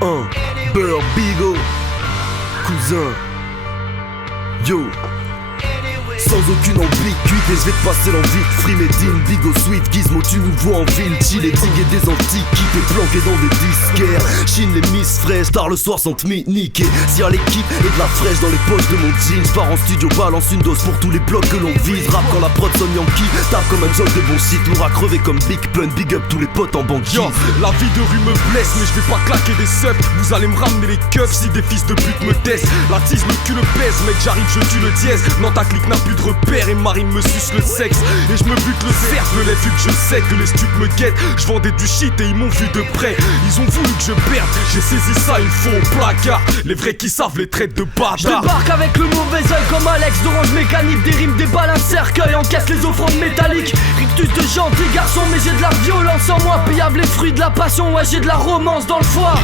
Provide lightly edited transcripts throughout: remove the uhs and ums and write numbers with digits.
Beurre, Bigo, cousin. Yo. Sans aucune ambiguïté, je vais te passer l'envie de Free Medine, Bigo, Sweet, Gizmo, tu nous vois en ville, chill et diguer des antiquités, planqués dans des disquaires. Chine les miss fraîches, tard le soir sans te niquer. Si à l'équipe et de la fraîche dans les poches de mon jeans, pars en studio, balance une dose pour tous les blocs que l'on vise. Rap quand la prod sonne Yankee, tape comme un job de bon site, lourd à crever comme Big Pun, big up tous les potes en banquise. Yo, la vie de rue me blesse, mais je vais pas claquer des subs. Vous allez me ramener les keufs si des fils de pute me testent. La tease, le cul le pèse, mec, j'arrive, je tue le dièse. Non, ta clique n'a plus de repères et Marine me suce le sexe. Et je me bute le cercle, vu que je sais que les stupes me guettent. Je vendais du shit et ils m'ont vu de près. Ils ont voulu que je perde, j'ai saisi ça, il faut au placard. Les vrais qui savent les traites de bâtard. Je débarque avec le mauvais oeil comme Alex d'Orange Mécanique. Des rimes, des balles, un cercueil, encaisse les offrandes métalliques. Rictus de gentils garçons, mais j'ai de la violence en moi. Pillable les fruits de la passion, ouais j'ai de la romance dans le foie.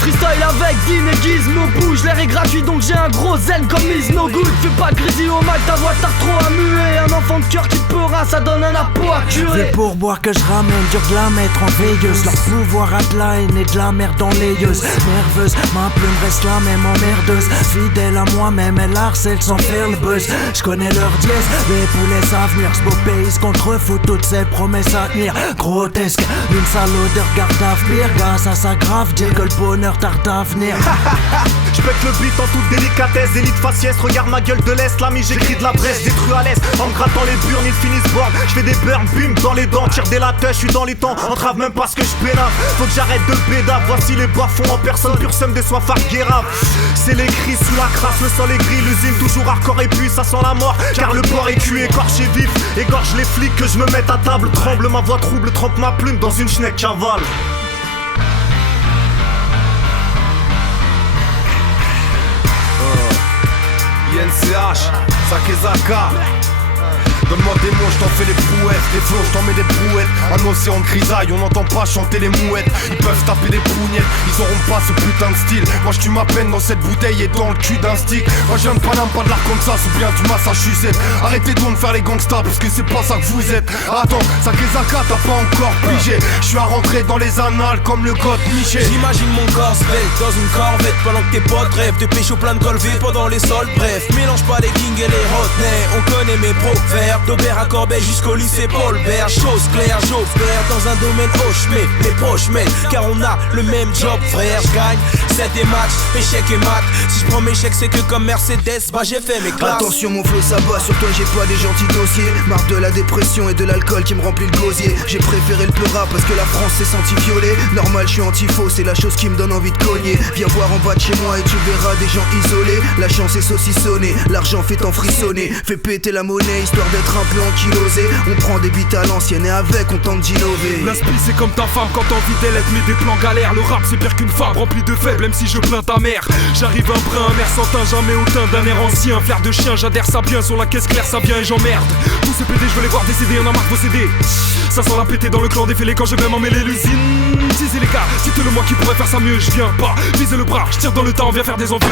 Freestyle avec Dean et Gizmo bouge, l'air est gratuit donc j'ai un gros zen comme Is No Good. Fais pas grisy au mal, ta voix tard trop à muer. Un enfant de cœur qui peura, ça donne un appeau à curer. Les pourboires que je ramène, dur de la mettre en veilleuse. Leur pouvoir à de la haine et de la merde dans les yeux. Nerveuse, ma plume reste la même emmerdeuse. Fidèle à moi-même, elle harcèle sans faire le buzz. Je connais leur dièse, les poulets à venir. Ce beau pays se contrefout toutes ses promesses à tenir. Grotesque, une sale odeur garde à venir. Gars, ça s'aggrave, dire que le bonheur tarde à venir. J'pète le beat en toute délicatesse, élite faciès, regarde ma gueule de l'Est, l'ami j'écris de la Bresse, détruit à l'Est, en me grattant les burnes, ils finissent bornes, j'fais des burns, bim, dans les dents, tire des lateurs, j'suis dans les temps, entrave même pas ce que j'pénave, faut que j'arrête de bédave, voici les bas-fonds en personne, pur somme des soifards guéraves, c'est les cris sous la crasse, le sol est gris, l'usine toujours hardcore et puis ça sent la mort, car le porc est cuit, écorché vif, égorge les flics que je me mette à table, tremble ma voix trouble, trempe ma plume dans une schneck cavale. INCH, Sakezaka. Donne-moi des mots, je t'en fais des prouesses. Des flots, je t'en mets des brouettes. Un océan de grisaille, on n'entend pas chanter les mouettes. Ils peuvent taper des pougnettes, ils auront pas ce putain de style. Moi je tue ma peine dans cette bouteille et dans le cul d'un stick. Moi je viens de Paname, pas de l'Arkansas ou bien du Massachusetts. Arrêtez donc de faire les gangsters parce que c'est pas ça que vous êtes. Attends, Sakezaka, t'as pas encore pigé. Je suis à rentrer dans les annales comme le god Miché. J'imagine mon corps svelte dans une corvette pendant que tes potes rêvent de pécho plein de colvées pendant les sols. Bref, mélange pas les kings et les Rodney. On connaît mes proverbes. D'Aubert à Corbeil jusqu'au lycée Paul Bert. Chose claire, j'opère dans un domaine hoche, mais mes proches m'aident car on a le même job frère. J'gagne 7 et match, échec et mat. Si je prends mes chèques c'est que comme Mercedes, bah j'ai fait mes classes. Attention mon flow ça bat, sur toi j'ai pas des gentils dossiers. Marre de la dépression et de l'alcool qui me remplit le gosier. J'ai préféré le peura parce que la France s'est sentie violée. Normal je suis anti-faux, c'est la chose qui me donne envie de cogner. Viens voir en bas de chez moi et tu verras des gens isolés. La chance est saucissonnée, l'argent fait en frissonner. Fais péter la monnaie histoire d'être un peu ankylosé. On prend des bites à l'ancienne et avec on tente d'innover. L'inspi c'est comme ta femme quand t'envie d'elle, elle te met des plans galères. Le rap c'est pire qu'une femme remplie de faibles, même si je plains ta mère. J'arrive un brin, un air sans teint, jamais au teint d'un air ancien. Flair de chien, j'adhère ça bien, sur la caisse claire ça vient et j'emmerde. Tous ces pétés je veux les voir décéder, on a marre de posséder. Ça sent la péter dans le clan des fêlés quand je vais m'emmêler l'usine. Si c'est les gars, c'est le moi qui pourrait faire ça mieux. Je viens pas viser le bras, je tire dans le temps, viens faire des envieux.